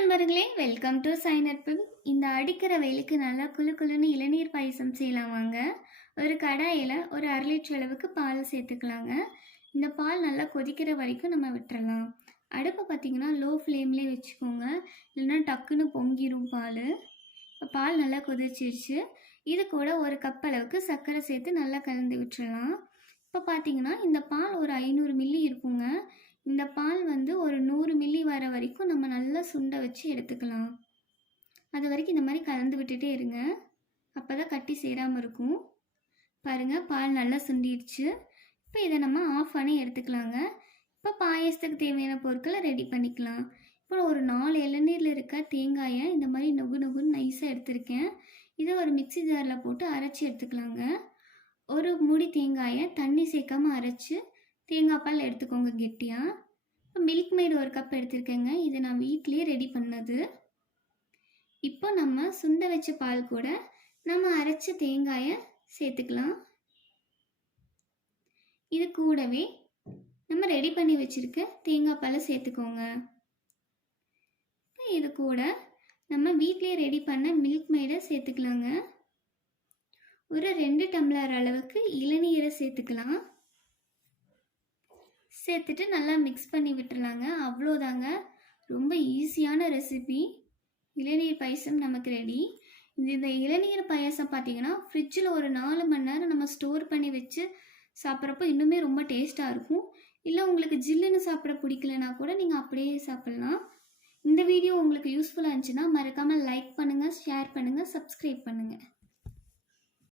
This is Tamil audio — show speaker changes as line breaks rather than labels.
நண்பர்களே வெல்கம் டு சைனட்பில் இந்த அடிக்கிற வெயிலுக்கு நல்லா குளு குளுன்னு இளநீர் பாயசம் செய்யலாம் வாங்க. ஒரு கடாயில் ஒரு அரை லிட்டர் அளவுக்கு பால் சேர்த்துக்கலாங்க. இந்த பால் நல்லா கொதிக்கிற வரைக்கும் நம்ம விட்டுறலாம். அடுப்பை பார்த்திங்கன்னா லோ ஃப்ளேம்லேயே வச்சுக்கோங்க. இல்லைன்னா டக்குன்னு பொங்கிடும் பால். இப்போ பால் நல்லா கொதிச்சிருச்சு. இது கூட ஒரு கப் அளவுக்கு சர்க்கரை சேர்த்து நல்லா கலந்து விட்டுறலாம். இப்போ பார்த்தீங்கன்னா இந்த பால் ஒரு ஐநூறு மில்லி இருக்குங்க. இந்த பால் வந்து ஒரு நூறு மில்லி வர வரைக்கும் நம்ம நல்லா சுண்ட வச்சு எடுத்துக்கலாம். அது வரைக்கும் இந்த மாதிரி கலந்து விட்டுட்டே இருங்க. அப்போ தான் கட்டி சேராமல் இருக்கும். பாருங்கள் பால் நல்லா சுண்டிடுச்சு. இப்போ இதை நம்ம ஆஃப் பண்ணி எடுத்துக்கலாங்க. இப்போ பாயசத்துக்கு தேவையான பொருட்களை ரெடி பண்ணிக்கலாம். இப்போ ஒரு நாலு இளநீரில் இருக்க தேங்காயை இந்த மாதிரி நொகு நொகுன்னு நைஸாக எடுத்திருக்கேன். இதை ஒரு மிக்ஸி ஜாரில் போட்டு அரைச்சி எடுத்துக்கலாங்க. ஒரு மூடி தேங்காயை தண்ணி சேர்க்காமல் அரைச்சி தேங்காய் பால் எடுத்துக்கோங்க கெட்டியாக மில்க் மேடு ஒரு கப் எடுத்திருக்கேங்க. இது நான் வீட்லேயே ரெடி பண்ணது. இப்போ நம்ம சுண்ட வச்ச பால் கூட நம்ம அரைச்ச தேங்காயை சேர்த்துக்கலாம். இது கூடவே நம்ம ரெடி பண்ணி வச்சுருக்க தேங்காய் பாலை சேர்த்துக்கோங்க. இது கூட நம்ம வீட்லேயே ரெடி பண்ண மில்க் மேடை சேர்த்துக்கலாங்க. ஒரு ரெண்டு டம்ளர் அளவுக்கு இளநீரை சேர்த்துக்கலாம். சேர்த்துட்டு நல்லா மிக்ஸ் பண்ணி விட்டுருலாங்க. அவ்வளோதாங்க. ரொம்ப ஈஸியான ரெசிபி இளநீர் பாயசம் நமக்கு ரெடி இது இந்த இளநீர் பாயசம் பார்த்தீங்கன்னா ஃப்ரிட்ஜில் ஒரு நாலு மணி நேரம் நம்ம ஸ்டோர் பண்ணி வச்சு சாப்பிட்றப்போ இன்னுமே ரொம்ப டேஸ்ட்டாக இருக்கும். இல்லை உங்களுக்கு ஜில்லுன்னு சாப்பிட பிடிக்கலனா கூட நீங்கள் அப்படியே சாப்பிட்லாம். இந்த வீடியோ உங்களுக்கு யூஸ்ஃபுல்லாக இருந்துச்சுன்னா மறக்காமல் லைக் பண்ணுங்கள் ஷேர் பண்ணுங்கள் சப்ஸ்கிரைப் பண்ணுங்கள்